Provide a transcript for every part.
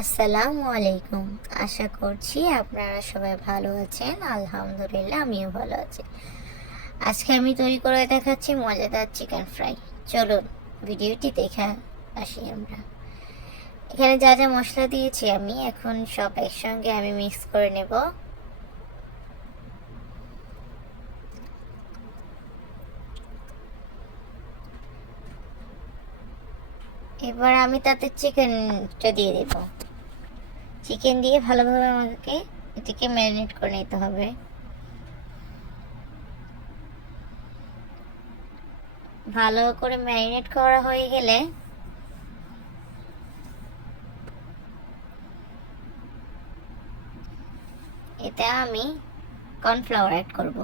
আসসালামু আলাইকুম। আশা করছি আপনারা সবাই ভালো আছেন। আলহামদুলিল্লাহ আমিও ভালো আছি। আজকে আমি তৈরি করে দেখাচ্ছি মজাদার চিকেন ফ্রাই। চলুন ভিডিওটি দেখে আসি আমরা। এখানে যা যা মশলা দিয়েছি আমি এখন সব একসঙ্গে আমি মিক্স করে নেব। এবার আমি তাতে চিকেনটা দিয়ে দেব। চিকেন দিয়ে ভালোভাবে আমাকে এটিকে ম্যারিনেট করে নিতে হবে। ভালো করে ম্যারিনেট করা হয়ে গেলে এতে আমি কর্নফ্লাওয়ার অ্যাড করব।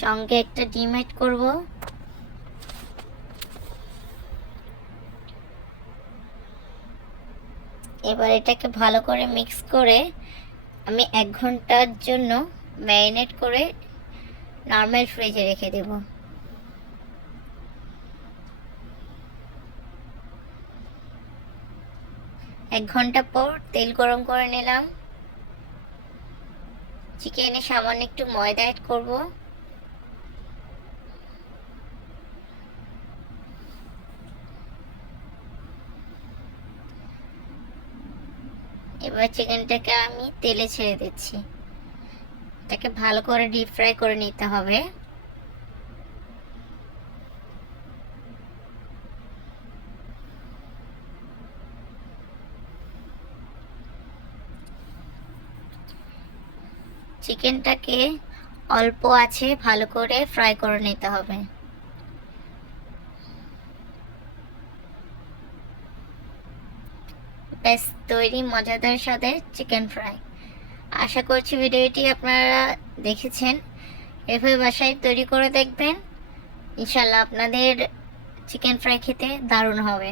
সঙ্গে একটা ডিম অ্যাড করব। এবার এটাকে ভালো করে মিক্স করে আমি 1 ঘন্টার জন্য ম্যারিনেট করে নরমাল ফ্রিজে রেখে দেব। এক ঘন্টা পর তেল গরম করে নিলাম। চিকেনে সামান্য একটু ময়দা অ্যাড করব। এবার চিকেনটাকে আমি তেলে ছেড়ে দিচ্ছি। এটাকে ভালো করে ডিপ ফ্রাই করে নিতে হবে। চিকেনটাকে অল্প আছে ভালো করে ফ্রাই করে নিতে হবে। ব্যাস তৈরি মজাদার স্বাদের চিকেন ফ্রাই। আশা করছি ভিডিওটি আপনারা দেখেছেন। এভাবে বাসায় তৈরি করে দেখবেন, ইনশাল্লাহ আপনাদের চিকেন ফ্রাই খেতে দারুণ হবে।